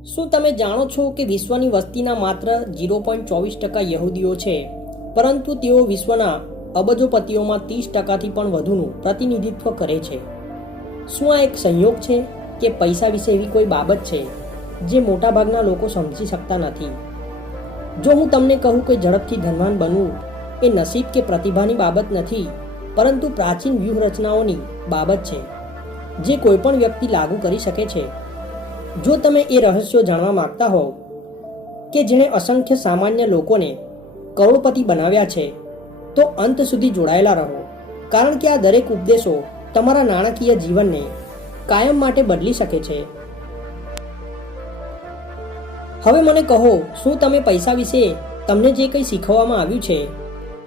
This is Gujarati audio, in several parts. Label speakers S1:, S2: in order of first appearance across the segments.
S1: શું તમે જાણો છો કે વિશ્વની વસ્તીના માત્ર ઝીરો પોઈન્ટ ચોવીસ ટકા યહૂદીઓ છે? પરંતુ તેઓ વિશ્વના અબજોપતિઓમાં ત્રીસ ટકાથી પણ વધુનું પ્રતિનિધિત્વ કરે છે. શું આ એક સંયોગ છે કે પૈસા વિશે એવી કોઈ બાબત છે જે મોટાભાગના લોકો સમજી શકતા નથી? જો હું તમને કહું કે ઝડપથી ધનવાન બનવું એ નસીબ કે પ્રતિભાની બાબત નથી, પરંતુ પ્રાચીન વ્યૂહરચનાઓની બાબત છે, જે કોઈપણ વ્યક્તિ લાગુ કરી શકે છે. જો તમે એ રહસ્યો જાણવા માંગતા હોવ કે જેણે અસંખ્ય સામાન્ય લોકોને કરોડપતિ બનાવ્યા છે, તો અંત સુધી જોડાયેલા રહો. કારણ કે આ દરેક ઉપદેશો તમારા નાણાકીય જીવનને કાયમ માટે બદલી શકે છે. હવે મને કહો, શું તમે પૈસા વિશે તમને જે કંઈ શીખવવામાં આવ્યું છે,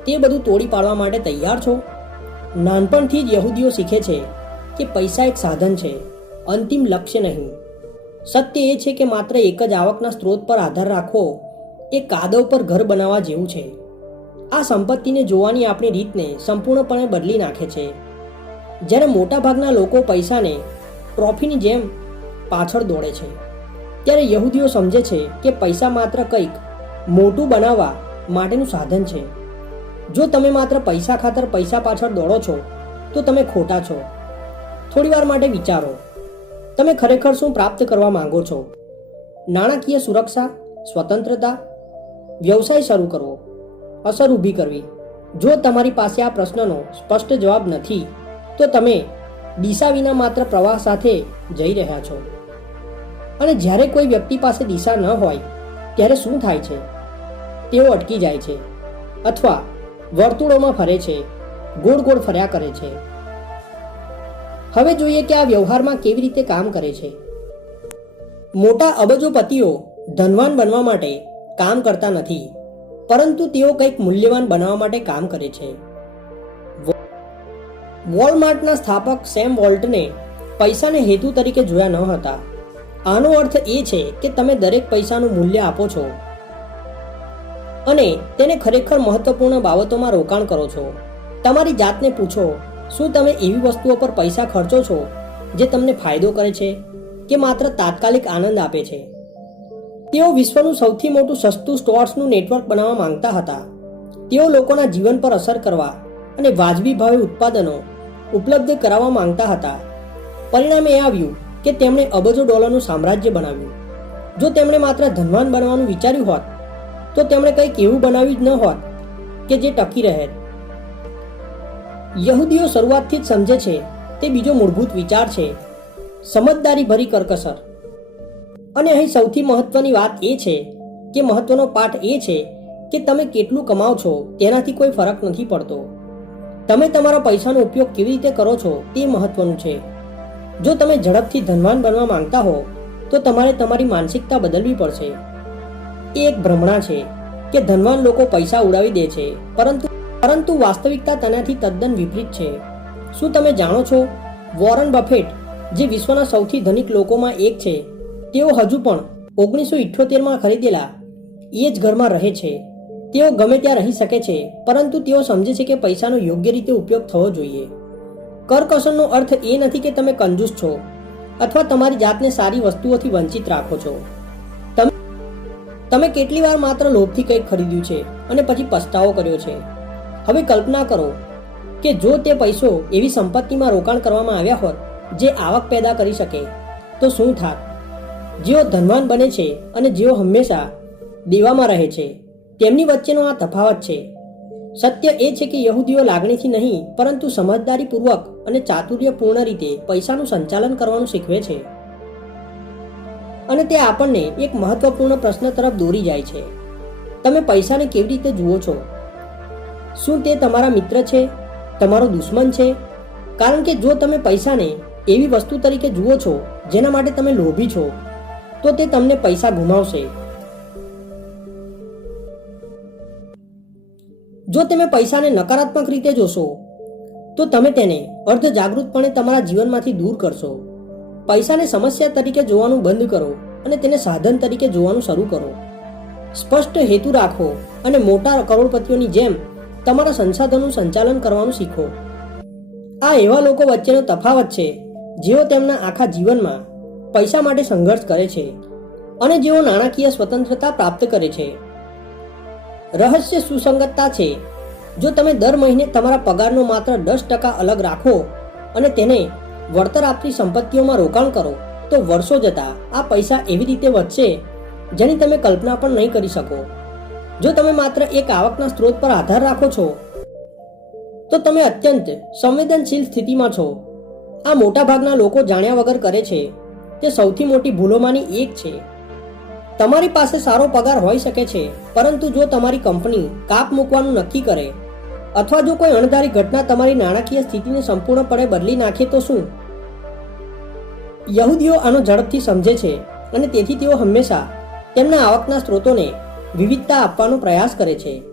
S1: તે બધું તોડી પાડવા માટે તૈયાર છો? નાનપણથી જ યહૂદીઓ શીખે છે કે પૈસા એક સાધન છે, અંતિમ લક્ષ્ય નહીં. સત્ય એ છે કે માત્ર એક જ આવકના સ્ત્રોત પર આધાર રાખવો એ કાદવ પર ઘર બનાવવા જેવું છે. આ સંપત્તિને જોવાની આપણી રીતને સંપૂર્ણપણે બદલી નાખે છે. જ્યારે મોટાભાગના લોકો પૈસાને ટ્રોફીની જેમ પાછળ દોડે છે, ત્યારે યહૂદીઓ સમજે છે કે પૈસા માત્ર કંઈક મોટું બનાવવા માટેનું સાધન છે. જો તમે માત્ર પૈસા ખાતર પૈસા પાછળ દોડો છો, તો તમે ખોટા છો. થોડીવાર માટે વિચારો. તમે ખરેખર શું પ્રાપ્ત કરવા માંગો છો? નાણાકીય સુરક્ષા, સ્વતંત્રતા, વ્યવસાય શરૂ કરવો અસર ઊભી કરવી. જો તમારી પાસે આ પ્રશ્નનો સ્પષ્ટ જવાબ નથી, તો તમે દિશા વિના માત્ર પ્રવાહ સાથે જઈ રહ્યા છો. અને જ્યારે કોઈ વ્યક્તિ પાસે દિશા ન હોય, ત્યારે શું થાય છે? તેઓ અટકી જાય છે અથવા વર્તુળોમાં ફરે છે, ગોળ ગોળ ફર્યા કરે છે. હવે જોઈએ કે આ વ્યવહારમાં કેવી રીતે કામ કરે છે. મોટા અબજોપતિઓ ધનવાન બનવા માટે કામ કરતા નથી, પરંતુ તેઓ કંઈક મૂલ્યવાન બનાવવા માટે કામ કરે છે. વોલમાર્ટના સ્થાપક સેમ વોલ્ટને પૈસાને હેતુ તરીકે જોયા ન હતા. આનો અર્થ એ છે કે તમે દરેક પૈસાનું મૂલ્ય આપો છો અને તેને ખરેખર મહત્વપૂર્ણ બાબતોમાં રોકાણ કરો છો. તમારી જાતને પૂછો શું તમે એવી વસ્તુઓ પર પૈસા ખર્ચો છો જે તમને ફાયદો કરે છે કે માત્ર તાત્કાલિક આનંદ આપે છે? તેઓ વિશ્વનું સૌથી મોટું સસ્તું સ્ટોર્સનું નેટવર્ક બનાવવા માંગતા હતા. તેઓ લોકોના જીવન પર અસર કરવા અને વાજબી ભાવે ઉત્પાદનો ઉપલબ્ધ કરાવવા માંગતા હતા. પરિણામે એ આવ્યું કે તેમણે અબજો ડોલરનું સામ્રાજ્ય બનાવ્યું. જો તેમણે માત્ર ધનવાન બનવાનું વિચાર્યું હોત, તો તેમણે કંઈક એવું બનાવ્યું જ ન હોત કે જે ટકી રહે. યહૂદીઓ શરૂઆતથી જ સમજે છે, તે બીજો મૂળભૂત વિચાર છે. સમજદારી ભરી કરકસર. અને અહીં સૌથી મહત્વની વાત એ છે કે મહત્વનો પાઠ એ છે કે તમે કેટલું કમાઓ છો, તેનાથી કોઈ ફરક નથી પડતો. તમે તમારા પૈસાનો ઉપયોગ કેવી રીતે કરો છો, તે મહત્વનું છે. જો તમે ઝડપથી ધનવાન બનવા માંગતા હો, તો તમારે તમારી માનસિકતા બદલવી પડશે. એ એક ભ્રમણા છે કે ધનવાન લોકો પૈસા ઉડાવી દે છે, પરંતુ પરંતુ વાસ્તવિકતા તેનાથી તદ્દન વિપરીત છે. શું તમે જાણો છો, વોરન બફેટ, જે વિશ્વના સૌથી ધનિક લોકોમાં એક છે, તેઓ હજુ પણ ઓગણીસો ઇઠ્યોતેરમાં ખરીદેલા એ જ ઘરમાં રહે છે. તેઓ ગમે ત્યાં રહી શકે છે, પરંતુ તેઓ સમજે છે કે પૈસાનો યોગ્ય રીતે ઉપયોગ થવો જોઈએ. કરકસરનો અર્થ એ નથી કે તમે કંજૂસ છો, અથવા તમારી જાતને સારી વસ્તુઓથી વંચિત રાખો છો. તમે કેટલી વાર માત્ર લોભથી કંઈક ખરીદ્યું છે, અને પછી પસ્તાવો કર્યો છે. હવે કલ્પના કરો કે જો તે પૈસો એવી સંપત્તિમાં રોકાણ કરવામાં આવ્યા હોત જે આવક પેદા કરી શકે, તો શું થાત? જેઓ ધનવાન બને છે અને જેઓ હંમેશા દેવામાં રહે છે, તેમની વચ્ચેનો આ તફાવત છે. સત્ય એ છે કે યહૂદીઓ લાગણીથી નહીં, પરંતુ સમજદારીપૂર્વક અને ચાતુર્યપૂર્ણ રીતે પૈસાનું સંચાલન કરવાનું શીખવે છે. અને તે આપણને એક મહત્વપૂર્ણ પ્રશ્ન તરફ દોરી જાય છે. તમે પૈસાને કેવી રીતે જુઓ છો? શું તે તમારા મિત્ર છે? તમારો દુશ્મન છે? કારણ કે જો તમે પૈસાને એવી વસ્તુ તરીકે જુઓ છો, જેના માટે તમે લોભી છો, તો તે તમને પૈસા ગુમાવશે. જો તમે પૈસાને નકારાત્મક રીતે જોશો, તો તમે તેને અર્ધ જાગૃતપણે તમારા જીવનમાંથી દૂર કરશો. પૈસાને સમસ્યા તરીકે જોવાનું બંધ કરો અને તેને સાધન તરીકે જોવાનું શરૂ કરો. સ્પષ્ટ હેતુ રાખો અને મોટા કરોડપતિઓની જેમ તમારા સંસાધનનું સંચાલન કરવાનું શીખો. આ એવા લોકો વચ્ચેનો તફાવત છે, જેઓ તેમના આખા જીવનમાં પૈસા માટે સંઘર્ષ કરે છે અને જેઓ નાણાકીય સ્વતંત્રતા પ્રાપ્ત કરે છે. રહસ્ય સુસંગતતા છે, જો તમે દર મહિને તમારા પગારનો માત્ર દસ ટકા અલગ રાખો અને તેને વળતર આપતી સંપત્તિઓમાં રોકાણ કરો, તો વર્ષો જતા આ પૈસા એવી રીતે વધશે જેની તમે કલ્પના પણ નહીં કરી શકો. જો તમે માત્ર એક આવકના સ્ત્રોત પર આધાર રાખો છો, તો તમે અત્યંત સંવેદનશીલ સ્થિતિમાં છો. આ મોટાભાગના લોકો જાણ્યા વગર કરે છે તે સૌથી મોટી ભૂલોમાંની એક છે. તમારી પાસે સારો પગાર હોઈ શકે છે, પરંતુ જો તમારી કંપની કાપ મૂકવાનું નક્કી કરે અથવા જો કોઈ અણધારી ઘટના તમારી નાણાકીય સ્થિતિને સંપૂર્ણપણે બદલી નાખે તો શું? યહૂદીઓ આનો ઝડપથી સમજે છે અને તેથી તેઓ હંમેશા તેમના આવકના સ્ત્રોતોને વિવિધતા આપવાનો પ્રયાસ કરે છે.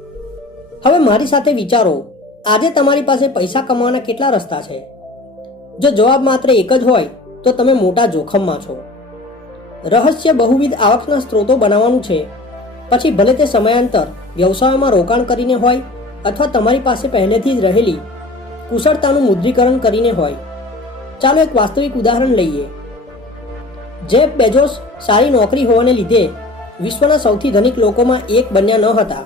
S1: હવે મારી સાથે વિચારો, આજે તમારી પાસે પૈસા કમાવાના કેટલા રસ્તા છે? જો જવાબ માત્ર એક જ હોય, તો તમે મોટા જોખમમાં છો. રહસ્ય બહુવિધ આવકના સ્ત્રોતો બનાવવાનું છે. પછી ભલે તે સમયાંતર વ્યવસાયોમાં રોકાણ કરીને હોય, અથવા તમારી પાસે પહેલેથી જ રહેલી કુશળતાનું મુદ્રીકરણ કરીને હોય. ચાલો એક વાસ્તવિક ઉદાહરણ લઈએ. જેફ બેજોસ સારી નોકરી હોવાને લીધે વિશ્વના સૌથી ધનિક લોકોમાં એક બન્યા ન હતા.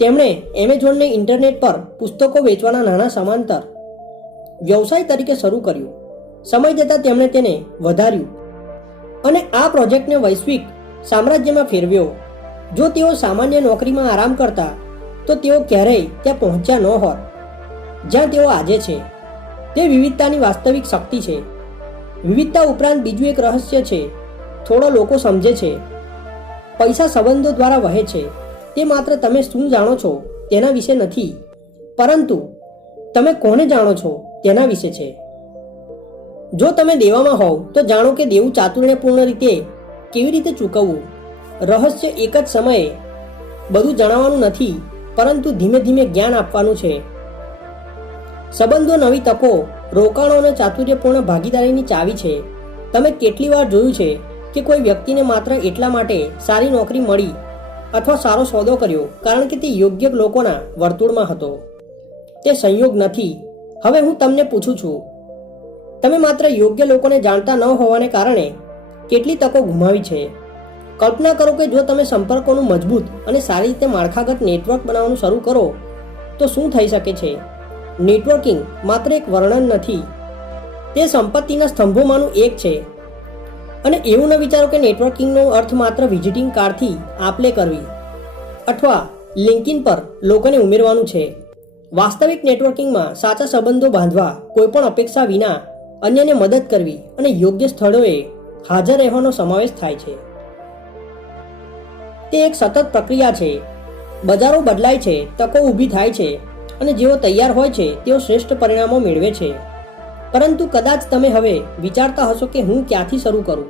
S1: તેમણે એમેઝોનને ઇન્ટરનેટ પર પુસ્તકો વેચવાના નાણાં સમાંતર વ્યવસાય તરીકે શરૂ કર્યું. સમય જતાં તેમણે તેને વધાર્યું અને આ પ્રોજેક્ટને વૈશ્વિક સામ્રાજ્યમાં ફેરવ્યો. જો તેઓ સામાન્ય નોકરીમાં આરામ કરતા, તો તેઓ ક્યારેય ત્યાં પહોંચ્યા ન હોત. જ્યાં તેઓ આજે છે, તે વિવિધતાની વાસ્તવિક શક્તિ છે. વિવિધતા ઉપરાંત બીજું એક રહસ્ય છે, થોડો લોકો સમજે છે પૈસા સંબંધો દ્વારા વહે છે. તે માત્ર તમે શું જાણો છો તેના વિશે નથી. પરંતુ તમે કોને જાણો છો તેના વિશે છે. જો તમે દેવામાં હોવ તો જાણો કે દેવું ચાતુર્યપૂર્ણ રીતે કેવી રીતે ચૂકવવું. રહસ્ય એક જ સમયે બધું જણાવવાનું નથી, પરંતુ ધીમે ધીમે જ્ઞાન આપવાનું છે. સંબંધો નવી તકો, રોકાણો અને ચાતુર્યપૂર્ણ ભાગીદારીની ચાવી છે. તમે કેટલી વાર જોયું છે કે કોઈ વ્યક્તિને માત્ર એટલા માટે સારી નોકરી મળી અથવા સારો સોદો કર્યો કારણ કે તે યોગ્ય લોકોના વર્તુળમાં હતો. તે સંયોગ નથી. હવે હું તમને પૂછું છું, તમે માત્ર યોગ્ય લોકોને જાણતા ન હોવાને કારણે કેટલી તકો ગુમાવી છે? કલ્પના કરો કે જો તમે સંપર્કોનું મજબૂત અને સારી રીતે માળખાગત નેટવર્ક બનાવવાનું શરૂ કરો, તો શું થઈ શકે છે? નેટવર્કિંગ માત્ર એક વર્ણન નથી. તે સંપત્તિના સ્તંભોમાંનું એક છે. અને એવું ન વિચારો કે નેટવર્કિંગનો અર્થ માત્ર વિઝિટિંગ કાર્ડથી આપલે કરવી. અથવા લિંકિન પર લોકોને ઉમેરવાનું છે. વાસ્તવિક નેટવર્કિંગમાં સાચા સંબંધો બાંધવા કોઈપણ અપેક્ષા વિના અન્યને મદદ કરવી અને યોગ્ય સ્થળોએ હાજર રહેવાનો સમાવેશ થાય છે. તે એક સતત પ્રક્રિયા છે. બજારો બદલાય છે, તકો ઊભી થાય છે અને જેઓ તૈયાર હોય છે, તેઓ શ્રેષ્ઠ પરિણામો મેળવે છે. પરંતુ કદાચ તમે હવે વિચારતા હશો કે હું ક્યાંથી શરૂ કરું?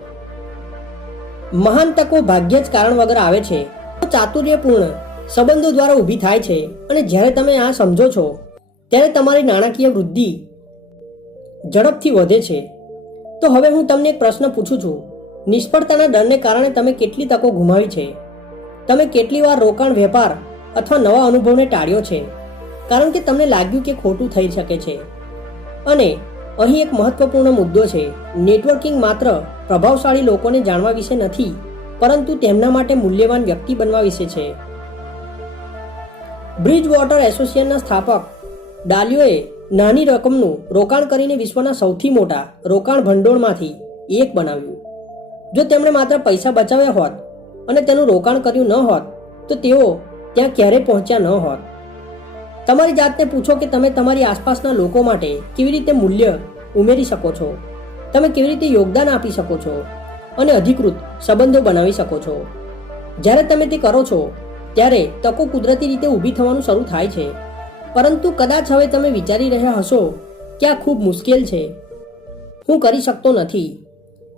S1: મહાન તકો ભાગ્યે જ કારણ વગર આવે છે. ચાતુર્યપૂર્ણ સંબંધો દ્વારા ઊભી થાય છે અને જ્યારે તમે આ સમજો છો, ત્યારે તમારી નાણાકીય વૃદ્ધિ ઝડપથી વધે છે. તો હવે હું તમને એક પ્રશ્ન પૂછું છું. નિષ્ફળતાના ડરને કારણે તમે કેટલી તકો ગુમાવી છે? તમે કેટલી વાર રોકાણ વેપાર અથવા નવા અનુભવને ટાળ્યો છે? કારણ કે તમને લાગ્યું કે ખોટું થઈ શકે છે. અને અહીં એક મહત્વપૂર્ણ મુદ્દો છે. નેટવર્કિંગ માત્ર પ્રભાવશાળી લોકોને જાણવા વિશે નથી, પરંતુ તેમના માટે મૂલ્યવાન વ્યક્તિ બનવા વિશે છે. બ્રિજ વોટર એસોસિએશનના સ્થાપક ડાલિયોએ નાની રકમનું રોકાણ કરીને વિશ્વના સૌથી મોટા રોકાણ ભંડોળમાંથી એક બનાવ્યું. જો તેમણે માત્ર પૈસા બચાવ્યા હોત અને તેનું રોકાણ કર્યું ન હોત, તો તેઓ ત્યાં ક્યારેય પહોંચ્યા ન હોત. તમારી જાતને પૂછો કે તમે તમારી આસપાસના લોકો માટે કેવી રીતે મૂલ્ય ઉમેરી શકો છો. તમે કેવી રીતે યોગદાન આપી શકો છો અને અધિકૃત સંબંધો બનાવી શકો છો. જ્યારે તમે તે કરો છો, ત્યારે તકો કુદરતી રીતે ઊભી થવાનું શરૂ થાય છે. પરંતુ કદાચ હવે તમે વિચારી રહ્યા હશો કે આ ખૂબ મુશ્કેલ છે. હું કરી શકતો નથી.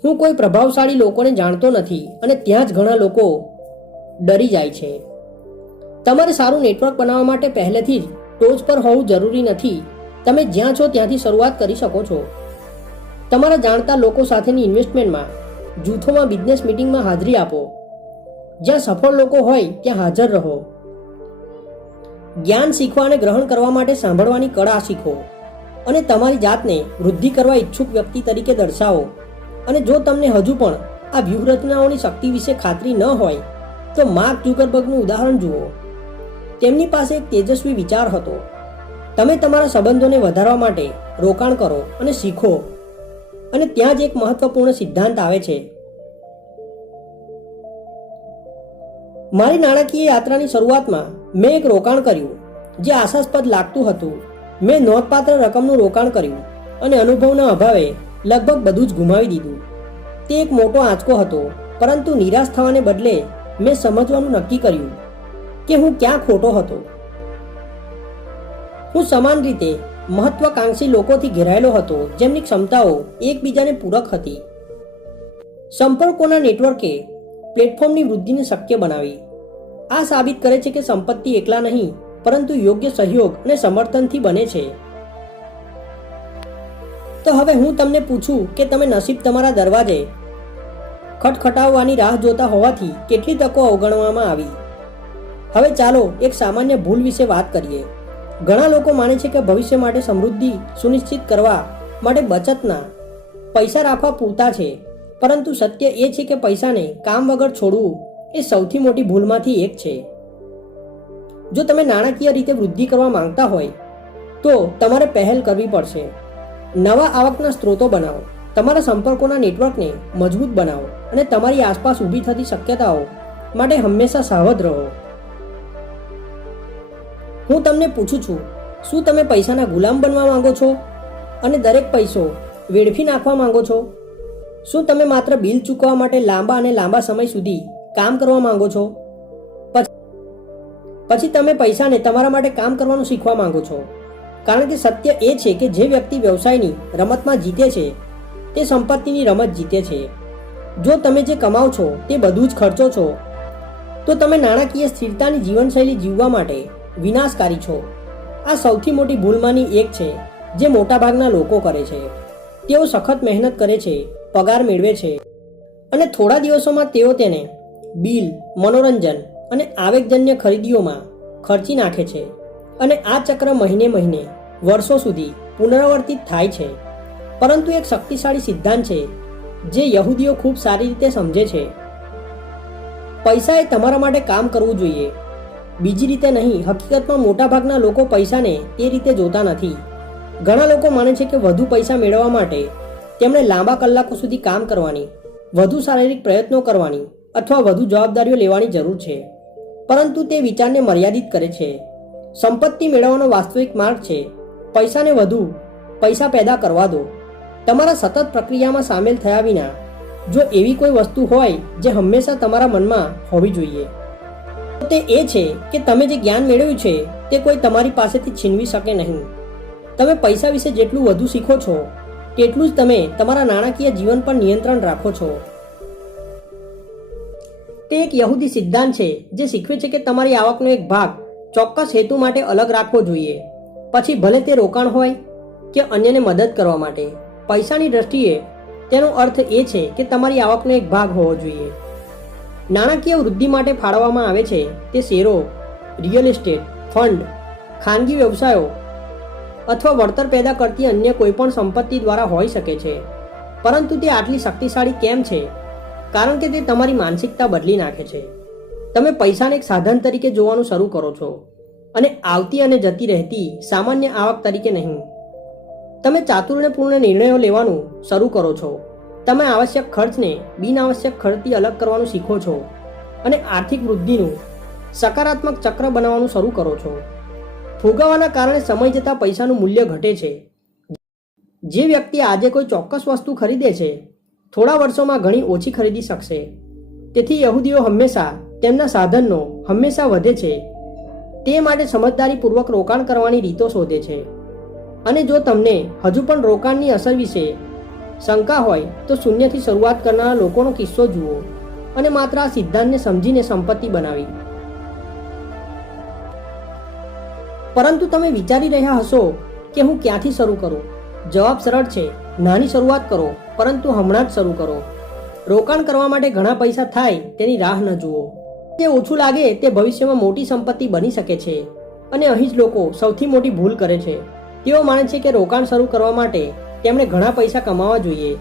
S1: હું કોઈ પ્રભાવશાળી લોકોને જાણતો નથી અને ત્યાં જ ઘણા લોકો ડરી જાય છે. તમારે સારું નેટવર્ક બનાવવા માટે પહેલેથી જ ટોચ પર હોવું જરૂરી નથી. તમે જ્યાં છો ત્યાંથી શરૂઆત કરી શકો છો. તમારા જાણતા લોકો સાથેની ઇન્વેસ્ટમેન્ટમાં જૂથોમાં બિઝનેસ મિટિંગમાં હાજરી આપો. જ્યાં સફળ લોકો હોય, ત્યાં હાજર રહો. જ્ઞાન શીખવા અને ગ્રહણ કરવા માટે સાંભળવાની કળા શીખો. અને તમારી જાતને વૃદ્ધિ કરવા ઈચ્છુક વ્યક્તિ તરીકે દર્શાવો. અને જો તમને હજુ પણ આ વ્યૂહરચનાઓની શક્તિ વિશે ખાતરી ન હોય, તો માર્ક ઝુકરબર્ગનું ઉદાહરણ જુઓ. તેમની પાસે એક તેજસ્વી વિચાર હતો. તમે તમારા સંબંધોને વધારવા માટે રોકાણ કરો અને શીખો. અને ત્યાં જ એક મહત્વપૂર્ણ સિદ્ધાંત આવે છે. મારી નાણાકીય યાત્રાની શરૂઆતમાં મેં એક રોકાણ કર્યું, જે આશાસ્પદ લાગતું હતું. મેં નોંધપાત્ર રકમનું રોકાણ કર્યું અને અનુભવના અભાવે લગભગ બધું જ ગુમાવી દીધું. તે એક મોટો આંચકો હતો, પરંતુ નિરાશ થવાને બદલે મેં સમજવાનું નક્કી કર્યું કે હું ક્યાં ખોટો હતો. હું સમાન રીતે મહત્વાકાંક્ષી લોકોથી ઘેરાયેલો હતો, જેમની ક્ષમતાઓ એકબીજાને પૂરક હતી. સંપર્કોના નેટવર્કે પ્લેટફોર્મની વૃદ્ધિને શક્ય બનાવી. આ સાબિત કરે છે કે સંપત્તિ એકલા નહીં, પરંતુ યોગ્ય સહયોગ અને સમર્થનથી બને છે. તો હવે હું તમને પૂછું કે તમે નસીબ તમારા દરવાજે ખટખટાવવાની રાહ જોતા હોવાથી કેટલી તકો અવગણવામાં આવી? હવે ચાલો એક સામાન્ય ભૂલ વિશે વાત કરીએ. ઘણા લોકો માને છે કે ભવિષ્ય માટે સમૃદ્ધિ સુનિશ્ચિત કરવા માટે બચતના પૈસા રાખવા પૂરતા છે. પરંતુ સત્ય એ છે કે પૈસાને કામ વગર છોડવું એ સૌથી મોટી ભૂલમાંથી એક છે. જો તમે નાણાકીય રીતે વૃદ્ધિ કરવા માંગતા હોય, તો તમારે પહેલ કરવી પડશે. નવા આવકના સ્ત્રોતો બનાવો, તમારા સંપર્કોના નેટવર્કને મજબૂત બનાવો અને તમારી આસપાસ ઊભી થતી શક્યતાઓ માટે હંમેશા સાવધ રહો. હું તમને પૂછું છું, શું તમે પૈસાના ગુલામ બનવા માંગો છો? અને દરેક પૈસો વેડફી નાખવા માંગો છો? શું તમે માત્ર બિલ ચૂકવવા માટે લાંબા અને લાંબા સમય સુધી કામ કરવા માંગો છો? પછી તમે પૈસાને તમારા માટે કામ કરવાનું શીખવા માંગો છો. કારણ કે સત્ય એ છે કે જે વ્યક્તિ વ્યવસાયની રમતમાં જીતે છે, તે સંપત્તિની રમત જીતે છે. જો તમે જે કમાવ છો, તે બધું જ ખર્ચો છો, તો તમે નાણાકીય સ્થિરતાની જીવનશૈલી જીવવા માટે વિનાશકારી છો. આ સૌથી મોટી ભૂલમાંની એક છે, જે મોટાભાગના લોકો કરે છે. તેઓ સખત મહેનત કરે છે, પગાર મેળવે છે. અને થોડા દિવસોમાં તેઓ તેને બિલ, મનોરંજન અને આવેગજન્ય ખરીદીઓમાં ખર્ચી નાખે છે. અને આ ચક્ર મહિને મહિને, વર્ષો સુધી પુનરાવર્તિત થાય છે. પરંતુ એક શક્તિશાળી સિદ્ધાંત છે, જે યહૂદીઓ ખૂબ સારી રીતે સમજે છે. પૈસાએ તમારા માટે કામ કરવું જોઈએ. બીજી રીતે નહીં, હકીકતમાં મોટાભાગના લોકો પૈસાને એ રીતે જોતા નથી. ઘણા લોકો માને છે કે વધુ પૈસા મેળવવા માટે તેમણે લાંબા કલાકો સુધી કામ કરવાની, વધુ શારીરિક પ્રયત્નો કરવાની અથવા વધુ જવાબદારીઓ લેવાની જરૂર છે. પરંતુ તે વિચારને મર્યાદિત કરે છે. સંપત્તિ મેળવવાનો વાસ્તવિક માર્ગ છે. પૈસાને વધુ પૈસા પેદા કરવા દો. તમારા સતત પ્રક્રિયામાં સામેલ થયા વિના, જો એવી કોઈ વસ્તુ હોય જે હંમેશા તમારા મનમાં હોવી જોઈએ. તો તે એ છે કે તમે જે જ્ઞાન મેળવ્યું છે, તે કોઈ તમારી પાસેથી છીનવી શકે નહીં. તમે પૈસા વિશે જેટલું વધુ શીખો છો, તેટલું જ તમે તમારા નાણાકીય જીવન પર નિયંત્રણ રાખો છો. તે એક યહૂદી સિદ્ધાંત છે, જે શીખવે છે કે તમારી આવકનો એક ભાગ ચોક્કસ હેતુ માટે અલગ રાખવો જોઈએ. પછી ભલે તે રોકાણ હોય કે અન્યને મદદ કરવા માટે, પૈસાની દ્રષ્ટિએ તેનો અર્થ એ છે કે તમારી આવકનો એક ભાગ હોવો જોઈએ. નાણાકીય વૃદ્ધિ માટે ફાળવવામાં આવે છે તે શેરો રિયલ એસ્ટેટ ફંડ ખાનગી વ્યવસાયો અથવા વળતર પેદા કરતી અન્ય કોઈપણ સંપત્તિ દ્વારા હોઈ શકે છે. પરંતુ તે આટલી શક્તિશાળી કેમ છે? કારણ કે તે તમારી માનસિકતા બદલી નાખે છે. તમે પૈસાને એક સાધન તરીકે જોવાનું શરૂ કરો છો અને આવતી અને જતી રહેતી સામાન્ય આવક તરીકે નહીં. તમે ચાતુર્યપૂર્ણ નિર્ણયો લેવાનું શરૂ કરો છો. તમે આવશ્યક ખર્ચને બિનઆવશ્યક ખર્ચથી અલગ કરવાનું શીખો છો અને આર્થિક વૃદ્ધિનું સકારાત્મક ચક્ર બનાવવાનું શરૂ કરો છો. ફુગાવાના કારણે સમય જતાં પૈસાનું મૂલ્ય ઘટે છે. જે વ્યક્તિ આજે કોઈ ચોક્કસ વસ્તુ ખરીદે છે, થોડા વર્ષોમાં ઘણી ઓછી ખરીદી શકશે. તેથી યહૂદીઓ હંમેશા તેમના સાધનનો હંમેશા વધે છે. તે માટે સમજદારીપૂર્વક રોકાણ કરવાની રીતો શોધે છે. અને જો તમને હજુ પણ રોકાણની અસર વિશે શંકા હોય તો શૂન્યથી શરૂઆત કરનારા લોકોનો કિસ્સો જુઓ અને માત્ર આ સિદ્ધાંતને સમજીને સંપત્તિ બનાવી. પરંતુ તમે વિચારી રહ્યા હશો કે હું ક્યાંથી શરૂ કરું? જવાબ સરળ છે, નાની શરૂઆત કરો, પરંતુ હમણાં જ શરૂ કરો. રોકાણ કરવા માટે ઘણા પૈસા થાય, તેની રાહ ન જુઓ. તે ઓછું લાગે તે ભવિષ્યમાં મોટી સંપત્તિ બની શકે છે અને અહીં જ લોકો સૌથી મોટી ભૂલ કરે છે. તેઓ માને છે કે રોકાણ શરૂ કરવા માટે તેમણે ઘણા પૈસા કમાવા જોઈએ.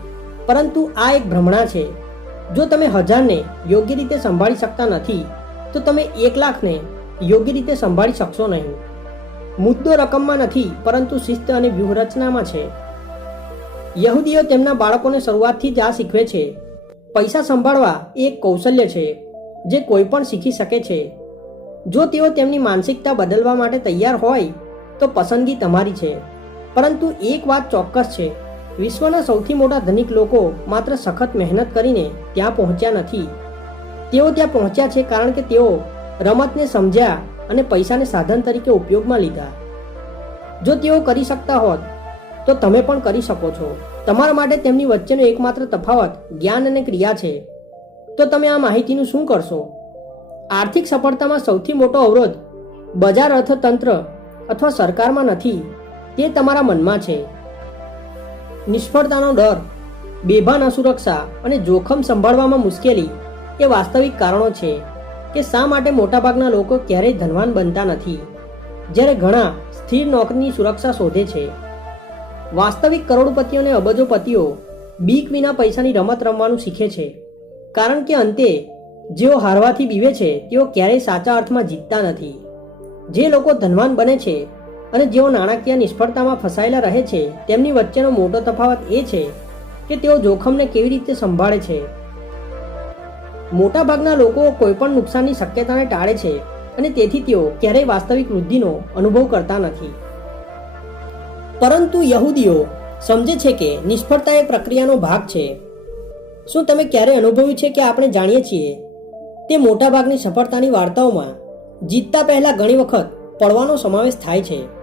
S1: પરંતુ આ એક ભ્રમણા છે. જો તમે હજારને યોગ્ય રીતે સંભાળી શકતા નથી, તો તમે એક લાખને યોગ્ય રીતે સંભાળી શકશો નહીં. મુદ્દો રકમમાં નથી, પરંતુ શિસ્ત અને વ્યૂહરચનામાં છે. યહૂદીઓ તેમના બાળકોને શરૂઆતથી જ આ શીખવે છે. પૈસા સંભાળવા એ એક કૌશલ્ય છે, જે કોઈ પણ શીખી શકે છે. જો તેઓ તેમની માનસિકતા બદલવા માટે તૈયાર હોય, તો પસંદગી તમારી છે. પરંતુ એક વાત ચોક્કસ છે. વિશ્વના સૌથી મોટા ધનિક લોકો માત્ર સખત મહેનત કરીને ત્યાં પહોંચ્યા નથી. તેઓ ત્યાં પહોંચ્યા છે કારણ કે તેઓ રમતને સમજ્યા અને પૈસાને સાધન તરીકે ઉપયોગમાં લીધા. જો તેઓ કરી શકતા હોત, તો તમે પણ કરી શકો છો. તમારા માટે તેમની વચ્ચેનો એકમાત્ર તફાવત જ્ઞાન અને ક્રિયા છે. તો તમે આ માહિતીનું શું કરશો? આર્થિક સફળતામાં સૌથી મોટો અવરોધ બજાર અર્થતંત્ર અથવા સરકારમાં નથી. તે તમારા મનમાં છે. નિષ્ફળતાનો ડર, બેભાન અસુરક્ષા અને જોખમ સંભાળવામાં મુશ્કેલી એ વાસ્તવિક કારણો છે કે શા માટે મોટાભાગના લોકો ક્યારેય ધનવાન બનતા નથી, જ્યારે ઘણા સ્થિર નોકરીની સુરક્ષા શોધે છે. વાસ્તવિક કરોડપતિઓ અને અબજોપતિઓ બીક વિના પૈસાની રમત રમવાનું શીખે છે, કારણ કે અંતે જેઓ હારવાથી બીવે છે, તેઓ ક્યારેય સાચા અર્થમાં જીતતા નથી. જે લોકો ધનવાન બને છે અને જેઓ નાણાકીય નિષ્ફળતામાં ફસાયેલા રહે છે, તેમની વચ્ચેનો મોટો તફાવત એ છે કે તેઓ જોખમને કેવી રીતે સંભાળે છે. મોટાભાગના લોકો કોઈપણ નુકસાનની શક્યતાને ટાળે છે અને તેથી તેઓ ક્યારેય વાસ્તવિક વૃદ્ધિનો અનુભવ કરતા નથી. પરંતુ યહૂદીઓ સમજે છે કે નિષ્ફળતા એ પ્રક્રિયાનો ભાગ છે. શું તમે ક્યારે અનુભવ્યું છે કે આપણે જાણીએ છીએ? તે મોટાભાગની સફળતાની વાર્તાઓમાં જીતતા પહેલા ઘણી વખત પડવાનો સમાવેશ થાય છે.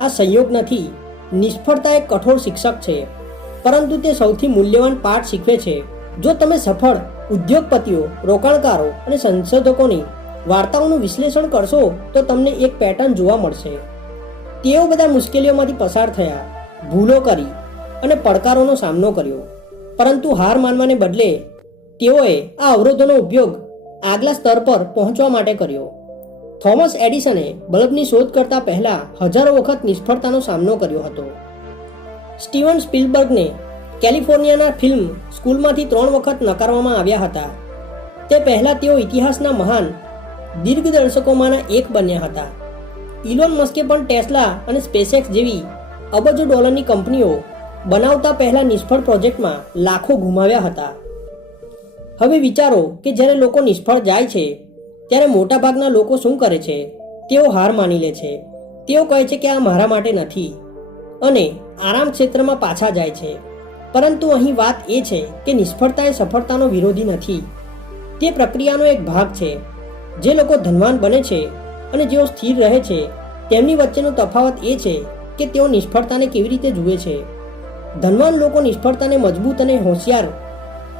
S1: આ સંયોગ નથી. નિષ્ફળતા એક કઠોર શિક્ષક છે. પરંતુ તે સૌથી મૂલ્યવાન પાઠ શીખવે છે. જો તમે સફળ ઉદ્યોગપતિઓ, રોકાણકારો અને સંશોધકોની વાર્તાઓનું વિશ્લેષણ કરશો, તો તમને એક પેટર્ન જોવા મળશે. તેઓ બધા મુશ્કેલીઓમાંથી પસાર થયા, ભૂલો કરી અને પડકારોનો સામનો કર્યો. પરંતુ હાર માનવાને બદલે તેઓએ આ અવરોધોનો ઉપયોગ આગલા સ્તર પર પહોંચવા માટે કર્યો. થોમસ એડિસને બલ્બની શોધ કરતા પહેલા હજારો વખત નિષ્ફળતાનો સામનો કર્યો હતો. સ્ટીવન સ્પિલબર્ગને કેલિફોર્નિયાના ફિલ્મ સ્કૂલમાંથી ત્રણ વખત નકારવામાં આવ્યા હતા. તે પહેલા તેઓ ઇતિહાસના મહાન દીર્ઘદર્શકોમાંના એક બન્યા હતા. ઇલોન મસ્કે પણ ટેસ્લા અને સ્પેસએક્સ જેવી અબજો ડોલરની કંપનીઓ બનાવતા પહેલા નિષ્ફળ પ્રોજેક્ટમાં લાખો ગુમાવ્યા હતા. હવે વિચારો કે જ્યારે લોકો નિષ્ફળ જાય છે ત્યારે મોટાભાગના લોકો શું કરે છે? તેઓ હાર માની લે છે. તેઓ કહે છે કે આ મારા માટે નથી અને આરામ ક્ષેત્રમાં પાછા જાય છે. પરંતુ અહીં વાત એ છે કે નિષ્ફળતા એ સફળતાનો વિરોધી નથી. તે પ્રક્રિયાનો એક ભાગ છે. જે લોકો ધનવાન બને છે અને જેઓ સ્થિર રહે છે, તેમની વચ્ચેનો તફાવત એ છે કે તેઓ નિષ્ફળતાને કેવી રીતે જુએ છે. ધનવાન લોકો નિષ્ફળતાને મજબૂત અને હોશિયાર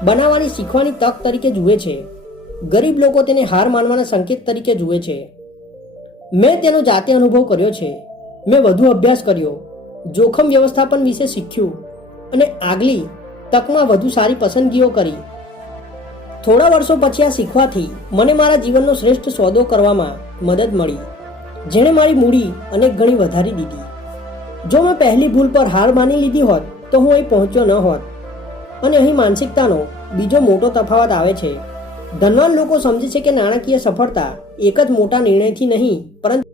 S1: બનાવવાની શીખવાની તક તરીકે જુએ છે. ગરીબ લોકો તેને હાર માનવાના સંકેત તરીકે જુએ છે. મેં તેનો જાતે અનુભવ કર્યો છે. મેં વધુ અભ્યાસ કર્યો. જોખમ વ્યવસ્થાપન વિશે શીખ્યું અને આગલી તકમાં વધુ સારી પસંદગીઓ કરી. થોડા વર્ષો પછી આ શીખવાથી મને મારા જીવનનો શ્રેષ્ઠ સોદો કરવામાં મદદ મળી, જેણે મારી મૂડી અનેક ગણી વધારી દીધી. જો મેં પહેલી ભૂલ પર હાર માની લીધી હોત, તો હું અહીં પહોંચ્યો ન હોત. અને અહીં માનસિકતાનો બીજો મોટો તફાવત આવે છે. ધનવાન લોકો સમજે છે કે નાણાકીય સફળતા એક જ મોટા નિર્ણયથી નહીં, પરંતુ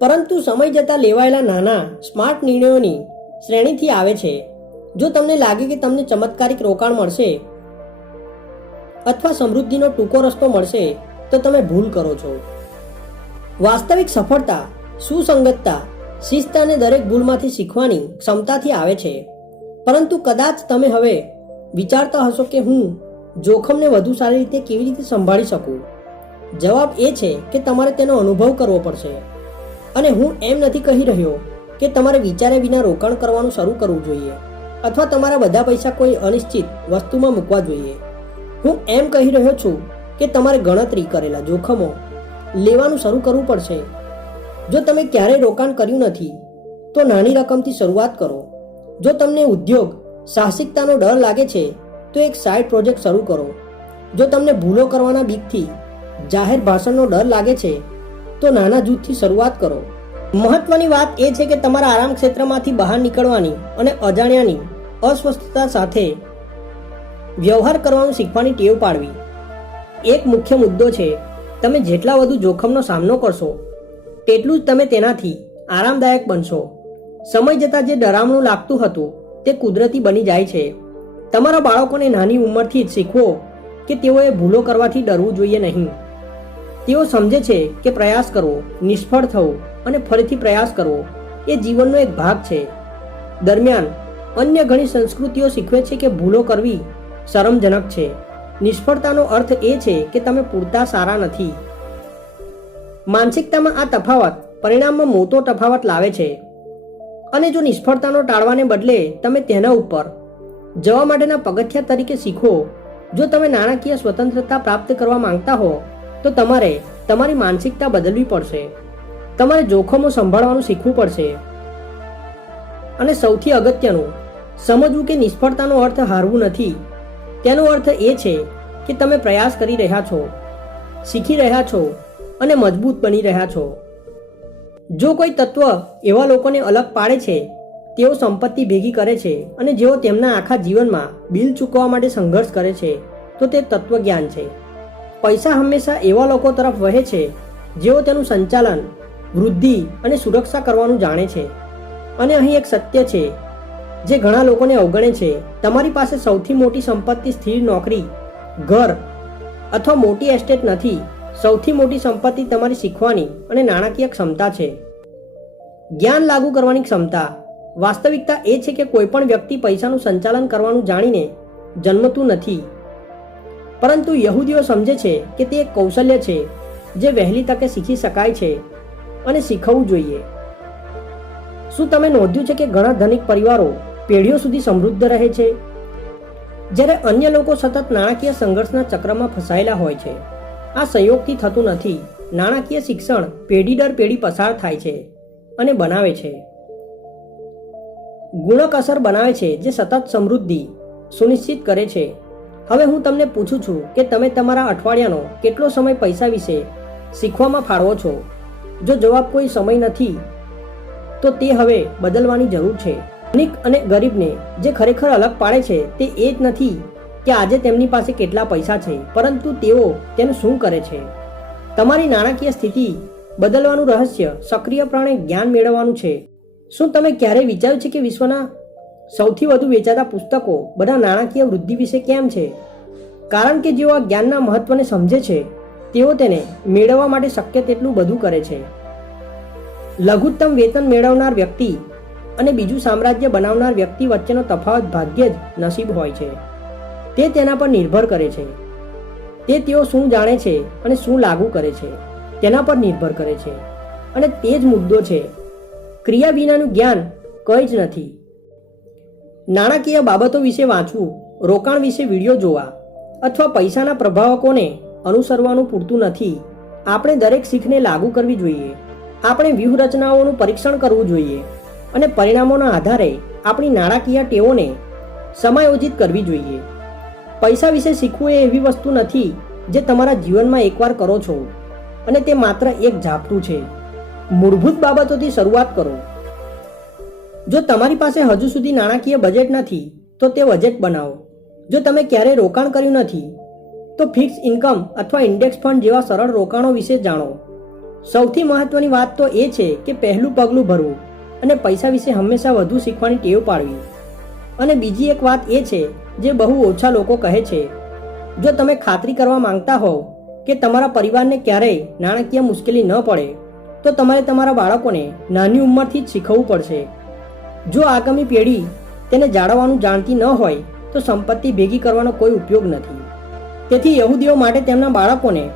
S1: પરંતુ સમય જતાં લેવાયેલા નાના, સ્માર્ટ નિર્ણયોની શ્રેણીથી આવે છે. જો તમને લાગે કે તમને ચમત્કારિક રોકાણ મળશે અથવા સમૃદ્ધિનો ટૂંકો રસ્તો મળશે, તો તમે ભૂલ કરો છો. વાસ્તવિક સફળતા, સુસંગતતા, શિસ્ત અને દરેક ભૂલમાંથી શીખવાની ક્ષમતાથી આવે છે. પરંતુ કદાચ તમે હવે વિચારતા હશો કે હું જોખમને વધુ સારી રીતે કેવી રીતે સંભાળી શકું? જવાબ એ છે કે તમારે તેનો અનુભવ કરવો પડશે. અને હું એમ નથી કહી રહ્યો કે તમારે વિચારે વિના રોકાણ કરવાનું શરૂ કરવું જોઈએ અથવા તમારા બધા પૈસા કોઈ અનિશ્ચિત વસ્તુમાં મૂકવા જોઈએ. હું એમ કહી રહ્યો છું કે તમારે ગણતરી કરેલા જોખમો લેવાનું શરૂ કરવું પડશે. જો તમે ક્યારેય રોકાણ કર્યું નથી, તો નાની રકમથી શરૂઆત કરો. જો તમને ઉદ્યોગ, સાહસિકતાનો ડર લાગે છે તો એક સાઇડ પ્રોજેક્ટ શરૂ કરો. જો તમને ભૂલો કરવાના બીકથી જાહેર ભાષણનો ડર લાગે છે, તો નાના જૂથથી શરૂઆત કરો. મહત્વની વાત એ છે કે તમારા આરામ ક્ષેત્રમાંથી બહાર નીકળવાની અને અજાણ્યાની અસ્વસ્થતા સાથે વ્યવહાર કરવાનું શીખવાની ટેવ પાડવી. એક મુખ્ય મુદ્દો છે, તમે જેટલા વધુ જોખમનો સામનો કરશો, તેટલું જ તમે તેનાથી આરામદાયક બનશો. સમય જતાં જે ડરામણું લાગતું હતું, તે કુદરતી બની જાય છે. તમારા બાળકોને નાની ઉંમરથી જ શીખવો કે તેઓએ ભૂલો કરવાથી ડરવું જોઈએ નહીં. તેઓ સમજે છે કે પ્રયાસ કરવો, નિષ્ફળ થવું અને ફરીથી પ્રયાસ કરવો એ જીવનનો એક ભાગ છે. દરમિયાન, અન્ય ઘણી સંસ્કૃતિઓ શીખવે છે કે ભૂલો કરવી શરમજનક છે. નિષ્ફળતાનો અર્થ એ છે કે તમે પૂરતા સારા નથી. માનસિકતામાં આ તફાવત પરિણામમાં મોટો તફાવત લાવે છે. અને જો નિષ્ફળતાનો ટાળવાને બદલે તમે તેના ઉપર જવા માટેના પગથિયા તરીકે શીખો. જો તમે નાણાકીય સ્વતંત્રતા પ્રાપ્ત કરવા માંગતા હો, તો તમારે તમારી માનસિકતા બદલવી પડશે. તમારે જોખમો સંભાળવાનું શીખવું પડશે. અને સૌથી અગત્યનું, સમજવું કે નિષ્ફળતાનો અર્થ હારવું નથી. તેનો અર્થ એ છે કે તમે પ્રયાસ કરી રહ્યા છો, શીખી રહ્યા છો અને મજબૂત બની રહ્યા છો. જો કોઈ તત્વ એવા લોકોને અલગ પાડે છે તેઓ સંપત્તિ ભેગી કરે છે અને જેઓ તેમના આખા જીવનમાં બિલ ચૂકવવા માટે સંઘર્ષ કરે છે, તો તે તત્વજ્ઞાન છે. પૈસા હંમેશા એવા લોકો તરફ વહે છે, જેઓ તેનું સંચાલન, વૃદ્ધિ અને સુરક્ષા કરવાનું જાણે છે. અને અહીં એક સત્ય છે, જે ઘણા લોકોને અવગણે છે, તમારી પાસે સૌથી મોટી સંપત્તિ સ્થિર નોકરી, ઘર અથવા મોટી એસ્ટેટ નથી. સૌથી મોટી સંપત્તિ તમારી શીખવાની અને નાણાકીય ક્ષમતા છે. જ્ઞાન લાગુ કરવાની ક્ષમતા વાસ્તવિકતા એ છે કે કોઈ પણ વ્યક્તિ પૈસાનું સંચાલન કરવાનું જાણીને જન્મતું નથી. પરંતુ યહૂદીઓ સમજે છે કે તે એક કૌશલ્ય છે જે વહેલી તકે શીખી શકાય છે અને શીખવવું જોઈએ. શું તમે નોંધ્યું છે કે ઘણા ધનિક પરિવારો પેઢીઓ સુધી સમૃદ્ધ રહે છે? જ્યારે અન્ય લોકો સતત નાણાકીય સંઘર્ષના ચક્રમાં ફસાયેલા હોય છે, આ સંયોગથી થતું નથી. નાણાકીય શિક્ષણ પેઢી દર પેઢી પસાર થાય છે અને બનાવે છે. ગુણક અસર બનાવે છે જે સતત સમૃદ્ધિ સુનિશ્ચિત કરે છે. હવે હું તમને પૂછું છું કે તમે તમારા અઠવાડિયાનો કેટલો સમય પૈસા વિશે શીખવામાં ફાળવો છો? જો જવાબ કોઈ સમય નથી, તો તે હવે બદલવાની જરૂર છે. ધનિક અને ગરીબને જે ખરેખર અલગ પાડે છે તે એ જ નથી કે આજે તેમની પાસે કેટલા પૈસા છે, પરંતુ તેઓ તેનું શું કરે છે. તમારી નાણાકીય સ્થિતિ બદલવાનું રહસ્ય સક્રિયપણે જ્ઞાન મેળવવાનું છે. શું તમે ક્યારે વિચાર્યું છે કે વિશ્વના સૌથી વધુ વેચાતા પુસ્તકો બધા નાણાકીય વૃદ્ધિ વિશે કેમ છે? કારણ કે જેઓ આ જ્ઞાનના મહત્વને સમજે છે, તેઓ તેને મેળવવા માટે શક્ય તેટલું બધું કરે છે. લઘુત્તમ વેતન મેળવનાર વ્યક્તિ અને બીજું સામ્રાજ્ય બનાવનાર વ્યક્તિ વચ્ચેનો તફાવત ભાગ્યે જ નસીબ હોય છે. તે તેના પર નિર્ભર કરે છે. તે તેઓ શું જાણે છે અને શું લાગુ કરે છે, તેના પર નિર્ભર કરે છે. અને તે જ મુદ્દો છે ક્રિયા વિનાનું જ્ઞાન કંઈ જ નથી. નાણાકીય બાબતો વિશે વાંચવું, રોકાણ વિશે વીડિયો જોવા અથવા પૈસાના પ્રભાવકોને અનુસરવાનું પૂરતું નથી. આપણે દરેક શીખને લાગુ કરવી જોઈએ. આપણે વ્યૂહરચનાઓનું પરીક્ષણ કરવું જોઈએ અને પરિણામોના આધારે આપણી નાણાકીય ટેવોને સમાયોજિત કરવી જોઈએ. પૈસા વિશે શીખવું એ એવી વસ્તુ નથી જે તમારા જીવનમાં એકવાર કરો છો અને તે માત્ર એક ઝાપટું છે. મૂળભૂત બાબતોથી શરૂઆત કરો. જો તમારી પાસે હજુ સુધી નાણાકીય બજેટ નથી, તો તે બજેટ બનાવો. જો તમે ક્યારેય રોકાણ કર્યું નથી, તો ફિક્સ ઇન્કમ અથવા ઇન્ડેક્સ ફંડ જેવા સરળ રોકાણો વિશે જાણો. સૌથી મહત્વની વાત તો એ છે કે પહેલું પગલું ભરવું અને પૈસા વિશે હંમેશા વધુ શીખવાની ટેવ પાડવી. અને બીજી એક વાત એ છે જે બહુ ઓછા લોકો કહે છે. જો તમે ખાતરી કરવા માંગતા હોવ કે તમારા પરિવારને ક્યારેય નાણાકીય મુશ્કેલી ન પડે તો તમારે તમારા બાળકોને નાની ઉંમરથી જ શીખવવું પડશે. જો આગામી પેઢી તેને જાળવવાનું જાણતી ન હોય, તો સંપત્તિ ભેગી કરવાનો કોઈ ઉપયોગ નથી. તેથી યહૂદીઓ માટે તેમના બાળકોને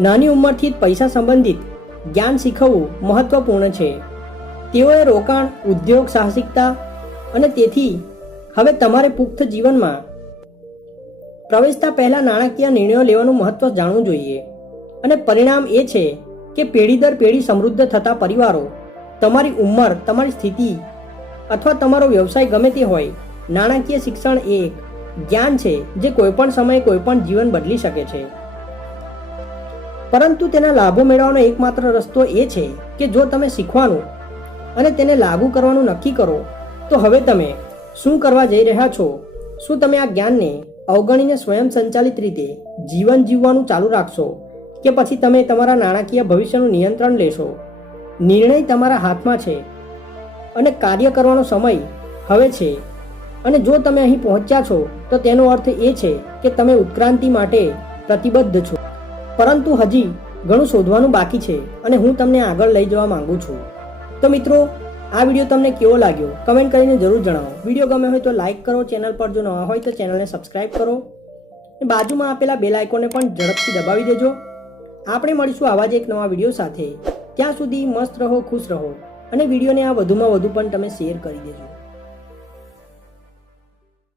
S1: નાની ઉંમરથી જ પૈસા સંબંધિત જ્ઞાન શીખવવું મહત્વપૂર્ણ છે. તેઓએ રોકાણ, ઉદ્યોગ, સાહસિકતા અને તેથી હવે તમારે પુખ્ત જીવનમાં પ્રવેશતા પહેલા નાણાકીય નિર્ણયો લેવાનું મહત્વ જાણવું જોઈએ. અને પરિણામ એ છે કે પેઢી દર પેઢી સમૃદ્ધ થતા પરિવારો, તમારી ઉંમર, તમારી સ્થિતિ અથવા તમારો વ્યવસાય ગમે તે હોય, નાણાકીય શિક્ષણ એ જ્ઞાન છે જે કોઈપણ સમયે કોઈપણ જીવન બદલી શકે છે. પરંતુ તેના લાભો મેળવવાનો એકમાત્ર રસ્તો એ છે કે જો તમે શીખવાનું અને તેને લાગુ કરવાનું નક્કી કરો, તો હવે તમે શું કરવા જઈ રહ્યા છો? શું તમે આ જ્ઞાનને અવગણીને સ્વયં સંચાલિત રીતે જીવન જીવવાનું ચાલુ રાખશો? કે પછી તમે તમારા નાણાકીય ભવિષ્યનું નિયંત્રણ લેશો. નિર્ણય તમારા હાથમાં છે અને કાર્ય કરવાનો સમય હવે છે. અને જો તમે અહીં પહોંચ્યા છો, તો તેનો અર્થ એ છે કે તમે ઉત્ક્રાંતિ માટે પ્રતિબદ્ધ છો. પરંતુ હજી ઘણું શોધવાનું બાકી છે અને હું તમને આગળ લઈ જવા માંગુ છું. તો મિત્રો, આ વીડિયો તમને કેવો લાગ્યો? કમેન્ટ કરીને જરૂર જણાવો. વીડિયો ગમે હોય તો લાઈક કરો. ચેનલ પર જો નવા હોય તો ચેનલને સબસ્ક્રાઇબ કરો. બાજુમાં આપેલા બેલ આઇકોનને પણ ઝડપથી દબાવી દેજો. આપણે મળીશું આવા જ એક નવા વીડિયો સાથે. ત્યાં સુધી મસ્ત રહો, ખુશ રહો અને વિડીયોને આ વધુમાં વધુ પણ તમે શેર કરી દેજો.